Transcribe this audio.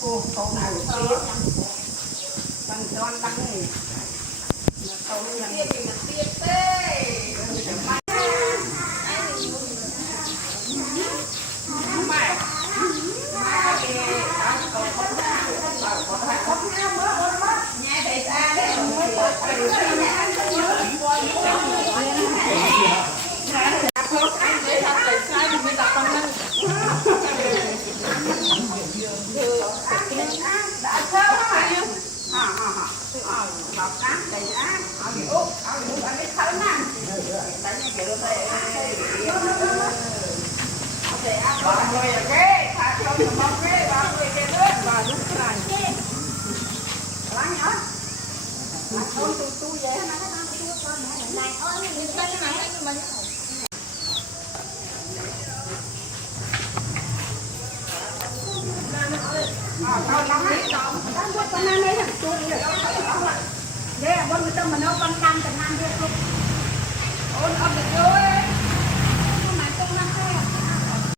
cô cậu nào biết bằng tròn tăng này cậu là tiền thì tiền tê Đây là con người ta mà nấu con canh cần ăn được không?